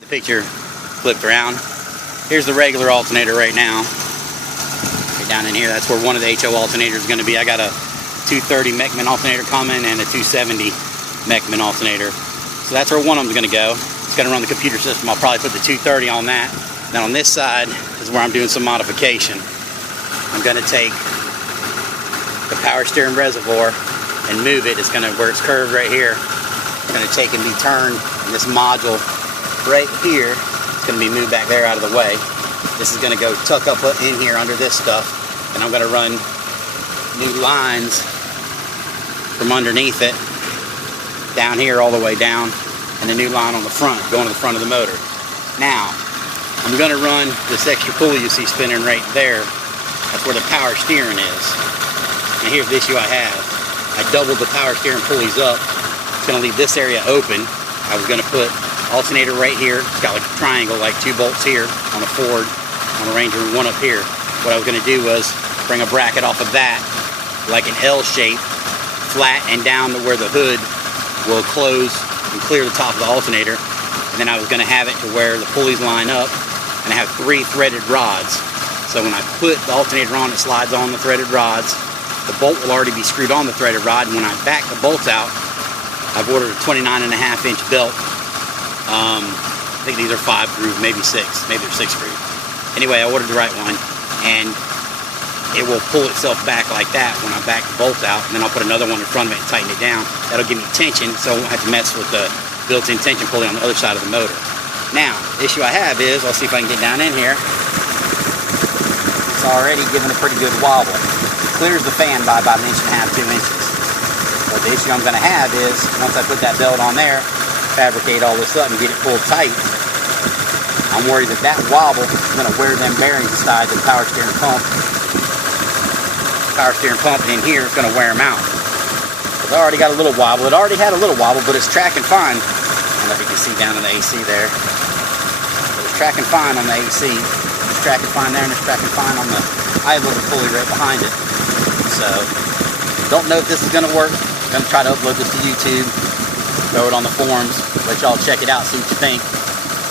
The picture flipped around. Here's the regular alternator right now. Okay, down in here, that's where one of the HO alternators is going to be. I got a 230 Mechman alternator coming and a 270 Mechman alternator. So that's where one of them is going to go. It's going to run the computer system. I'll probably put the 230 on that. Now on this side is where I'm doing some modification. I'm going to take the power steering reservoir and move it. It's going to, where it's curved right here, it's going to take and be turned. And this module right here is going to be moved back there out of the way. This is going to go tuck up in here under this stuff. And I'm going to run new lines from underneath it down here all the way down, and a new line on the front going to the front of the motor. Now I'm going to run this extra pulley you see spinning right there. That's where the power steering is. And here's the issue I have. I doubled the power steering pulleys up. It's going to leave this area open. I was going to put alternator right here. It's got like a triangle, like 2 bolts here on a Ford, on a Ranger, and 1 up here. What I was going to do was bring a bracket off of that, like an L shape, flat and down to where the hood will close and clear the top of the alternator. And then I was going to have it to where the pulleys line up, and I have 3 threaded rods. So when I put the alternator on, it slides on the threaded rods. The bolt will already be screwed on the threaded rod, and when I back the bolts out, I've ordered a 29.5-inch belt. I think these are 5 groove, maybe 6, maybe they're 6 groove. Anyway, I ordered the right one, and it will pull itself back like that when I back the bolts out, and then I'll put another one in front of it and tighten it down. That'll give me tension, so I won't have to mess with the built-in tension pulley on the other side of the motor. Now, the issue I have is, I'll see if I can get down in here. It's already giving a pretty good wobble. Clears the fan by about 1.5 to 2 inches. But the issue I'm going to have is, once I put that belt on there, fabricate all this up and get it pulled tight, I'm worried that that wobble is going to wear them bearings inside the power steering pump. Power steering pump in here is going to wear them out. It's already got a little wobble. It already had a little wobble, but it's tracking fine. I don't know if you can see down in the AC there. But it's tracking fine on the AC. It's tracking fine there, and it's tracking fine on the idle pulley right behind it. So, don't know if this is going to work. I'm going to try to upload this to YouTube, throw it on the forums, let y'all check it out, see what you think.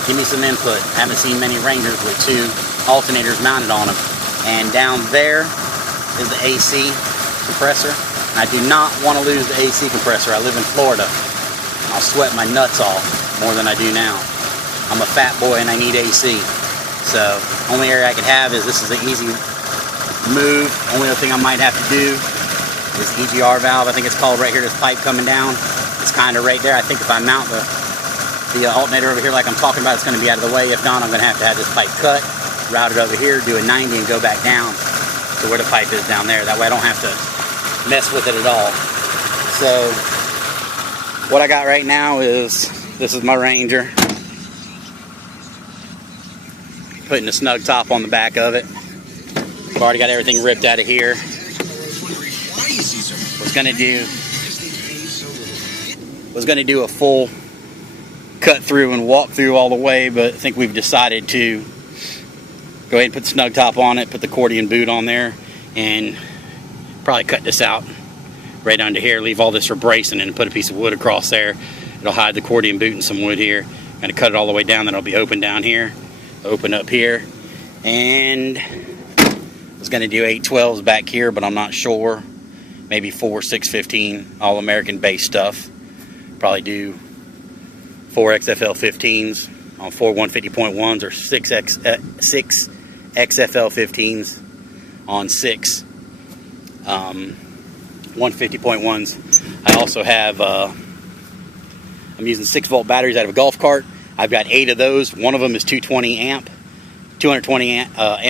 Give me some input. I haven't seen many Rangers with 2 alternators mounted on them. And down there is the AC compressor. And I do not want to lose the AC compressor. I live in Florida. I'll sweat my nuts off more than I do now. I'm a fat boy and I need AC. So, only area I could have is, this is an easy move. Only other thing I might have to do is EGR valve, I think it's called, right here, this pipe coming down. It's kind of right there. I think if I mount the alternator over here like I'm talking about, it's going to be out of the way. If not, I'm going to have this pipe cut, route it over here, do a 90 and go back down to where the pipe is down there. That way I don't have to mess with it at all. So what I got right now is, this is my Ranger. Putting a snug top on the back of it. I've already got everything ripped out of here. Was gonna do a full cut through and walk through all the way, but I think we've decided to go ahead and put the snug top on it, put the accordion boot on there, and probably cut this out right under here, leave all this for bracing, and put a piece of wood across there. It'll hide the accordion boot and some wood here. I'm gonna cut it all the way down, then it'll be open down here, open up here, and I was gonna do 812s back here, but I'm not sure. Maybe 4 615 all-American base stuff. Probably do 4 XFL 15s on 4 150.1s, or 6 XFL 15s on 6 150.1s. I also have, I'm using 6-volt batteries out of a golf cart. I've got 8 of those. One of them is 220 amp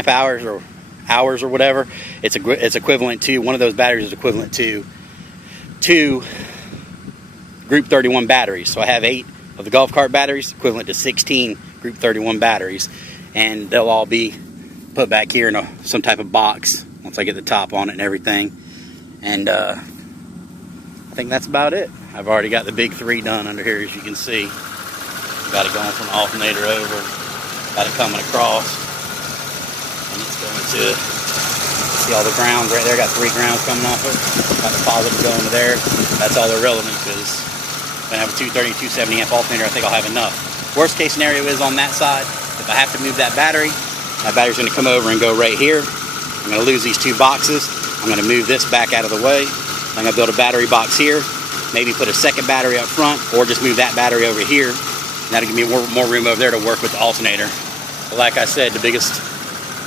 hours or whatever. It's equivalent to, one of those batteries is equivalent to 2 Group 31 batteries. So I have 8 of the golf cart batteries, equivalent to 16 Group 31 batteries, and they'll all be put back here in some type of box once I get the top on it and everything. And I think that's about it. I've already got the big 3 done under here, as you can see. Got it going from the alternator over, got it coming across, and it's going to, see all the grounds right there, got 3 grounds coming off it, got the positive going to there. That's all irrelevant, because when I have a 230, 270 amp alternator, I think I'll have enough. Worst case scenario is on that side, if I have to move that battery's going to come over and go right here. I'm going to lose these two boxes. I'm going to move this back out of the way. I'm going to build a battery box here, maybe put a second battery up front, or just move that battery over here. That'll give me more room over there to work with the alternator. But like I said, the biggest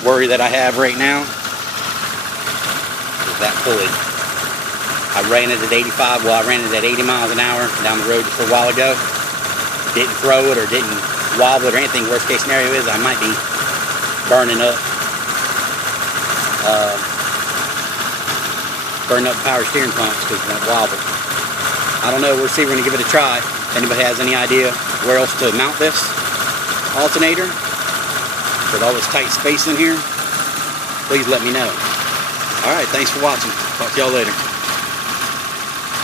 worry that I have right now is that pulley. I ran it at 85, well I ran it at 80 miles an hour down the road just a while ago. Didn't throw it or didn't wobble it or anything. Worst case scenario is I might be burning up power steering pumps because of that wobble. I don't know, we'll see, we're going to give it a try. If anybody has any idea where else to mount this alternator with all this tight space in here, please let me know. Alright, thanks for watching. Talk to y'all later.